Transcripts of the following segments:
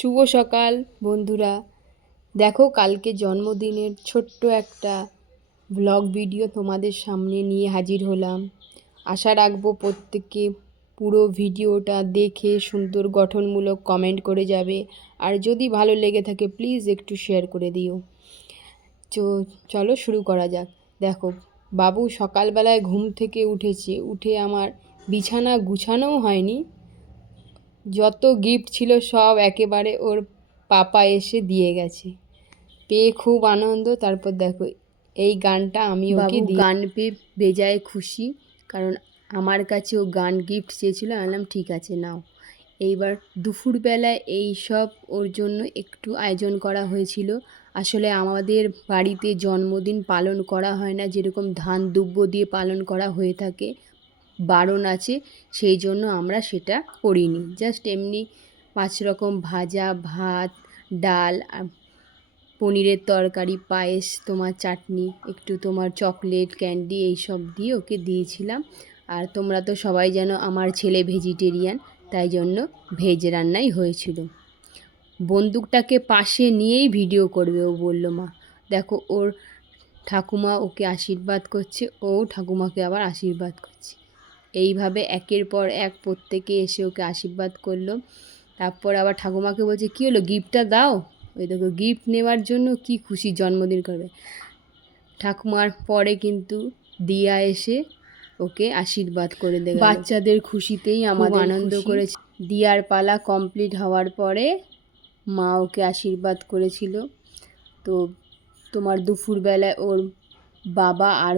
শুভ সকাল বন্ধুরা। দেখো, কালকে জন্মদিনের ছোট্ট একটা ব্লগ ভিডিও তোমাদের সামনে নিয়ে হাজির হলাম। আশা রাখবো প্রত্যেকে পুরো ভিডিওটা দেখে সুন্দর গঠনমূলক কমেন্ট করে যাবে, আর যদি ভালো লেগে থাকে প্লিজ একটু শেয়ার করে দিও। চলো শুরু করা যাক। দেখো, বাবু সকালবেলায় ঘুম থেকে উঠে আমার বিছানা গুছানোও হয়নি, যত গিফট ছিল সব একেবারে ওর পাপা এসে দিয়ে গেছে। পেয়ে খুব আনন্দ। তারপর দেখো, এই গানটা আমি ওকে গান পেয়ে বেজায় খুশি, কারণ আমার কাছে ও গান গিফট চেয়েছিল। আমি বললাম ঠিক আছে নাও। এইবার দুপুরবেলায় এই সব ওর জন্য একটু আয়োজন করা হয়েছিল। আসলে আমাদের বাড়িতে জন্মদিন পালন করা হয় না, যেরকম ধান দুব্য দিয়ে পালন করা হয়ে থাকে, বারণ আছে, সেই জন্য আমরা সেটা করিনি। জাস্ট এমনি 5 রকম ভাজা, ভাত, ডাল, পনিরের তরকারি, পায়েস, তোমার চাটনি, একটু তোমার চকলেট, ক্যান্ডি, এইসব দিয়ে ওকে দিয়েছিলাম। আর তোমরা তো সবাই জানো আমার ছেলে ভেজিটেরিয়ান, তাই জন্য ভেজ রান্নাই হয়েছিল। বন্দুকটাকে পাশে নিয়েই ভিডিও করবে ও, বলল মা। দেখো, ওর ঠাকুমা ওকে আশীর্বাদ করছে, ও ঠাকুমাকে আবার আশীর্বাদ করছে। এইভাবে একের পর এক প্রত্যেকে এসে ওকে আশীর্বাদ করলো। তারপর আবার ঠাকুমাকে বলছে কী হলো, গিফটটা দাও। ওই দেখো, গিফট নেওয়ার জন্য কি খুশি, জন্মদিন করবে। ঠাকুমার পরে কিন্তু দিয়া এসে ওকে আশীর্বাদ করে দেবে। বাচ্চাদের খুশিতেই আমাদের আনন্দ করেছে। দিয়ার পালা কমপ্লিট হওয়ার পরে মা ওকে আশীর্বাদ করেছিল। তো তোমার দুপুরবেলায় ওর বাবা আর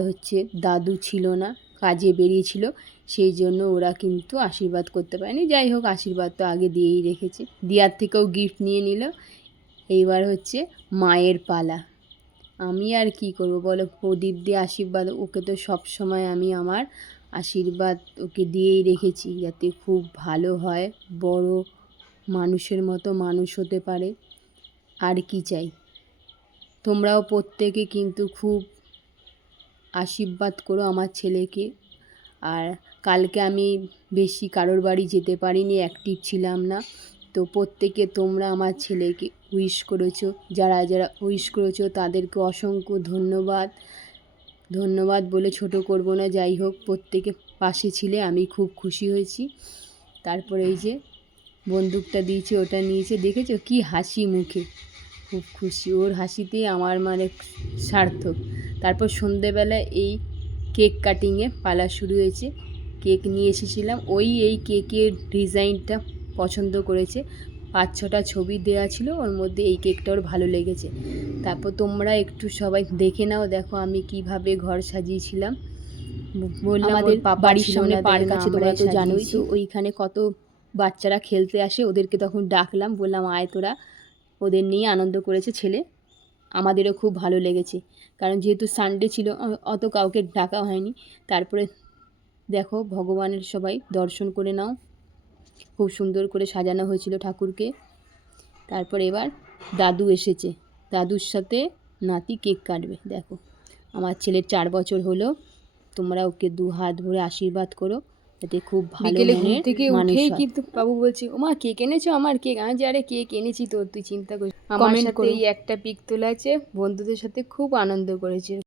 দাদু ছিল না, কাজে বেরিয়েছিল, সেই জন্য ওরা কিন্তু আশীর্বাদ করতে পারেনি। যাই হোক, আশীর্বাদ তো আগে দিয়েই রেখেছে। দিয়ার থেকেও গিফট নিয়ে নিল। এইবার মায়ের পালা। আমি আর কি করব বলো, প্রদীপ দিয়ে আশীর্বাদ, ওকে তো সব সময় আমি আমার আশীর্বাদ ওকে দিয়েই রেখেছি, যাতে খুব ভালো হয়, বড় মানুষের মতো মানুষ হতে পারে। আর কি চাই। তোমরাও প্রত্যেকে কিন্তু খুব আশীর্বাদ করো আমার ছেলেকে। আর কালকে আমি বেশি কারোর বাড়ি যেতে পারিনি, অ্যাক্টিভ ছিলাম না। তো প্রত্যেকে তোমরা আমার ছেলেকে উইশ করেছো, যারা যারা উইশ করেছো তাদেরকে অসংখ্য ধন্যবাদ। ধন্যবাদ বলে ছোট করব না। যাই হোক, প্রত্যেকে পাশে ছিলে, আমি খুব খুশি হয়েছি। তারপরে এই যে বন্দুকটা দিয়েছে, ওটা নিয়েছে, দেখেছো কি হাসি মুখে, খুব খুশি। ওর হাসিতেই আমার সার্থক। তারপর সন্ধেবেলায় এই কেক কাটিংয়ে পালা শুরু হয়েছে। কেক নিয়ে এসেছিলাম, এই কেকের ডিজাইনটা পছন্দ করেছে। 5-6টা ছবি দেওয়া ছিল, ওর মধ্যে এই কেকটা ওর ভালো লেগেছে। তারপর তোমরা একটু সবাই দেখে নাও। দেখো আমি কিভাবে ঘর সাজিয়েছিলাম। বললাম আমাদের বাড়ির সামনে পার্ক আছে, তোমরা তো জানোই। তো ওইখানে কত বাচ্চারা খেলতে আসে, ওদেরকে তখন ডাকলাম, বললাম আয় তোরা। ওদের নিয়ে আনন্দ করেছে ছেলে, আমাদেরও খুব ভালো লেগেছে। কারণ যেহেতু সানডে ছিল, অত কাউকে ডাকা হয়নি। তারপরে দেখো, ভগবানের সবাই দর্শন করে নাও, খুব সুন্দর করে সাজানো হয়েছিল ঠাকুরকে। তারপর এবার দাদু এসেছে, দাদুর সাথে নাতি কেক কাটবে। দেখো, আমার ছেলের 4 বছর হলো। তোমরা ওকে 2 হাত ভরে আশীর্বাদ করো, যাতে খুব ভালো ঘুম থেকে উঠেই কিন্তু বাবু বলছে ও মা কেক এনেছো, আমার কেক। আমি যে আরে কেক এনেছি তো, তুই চিন্তা করিস। আমার সাথে এই একটা পিক তোলা আছে, বন্ধুদের সাথে খুব আনন্দ করেছে।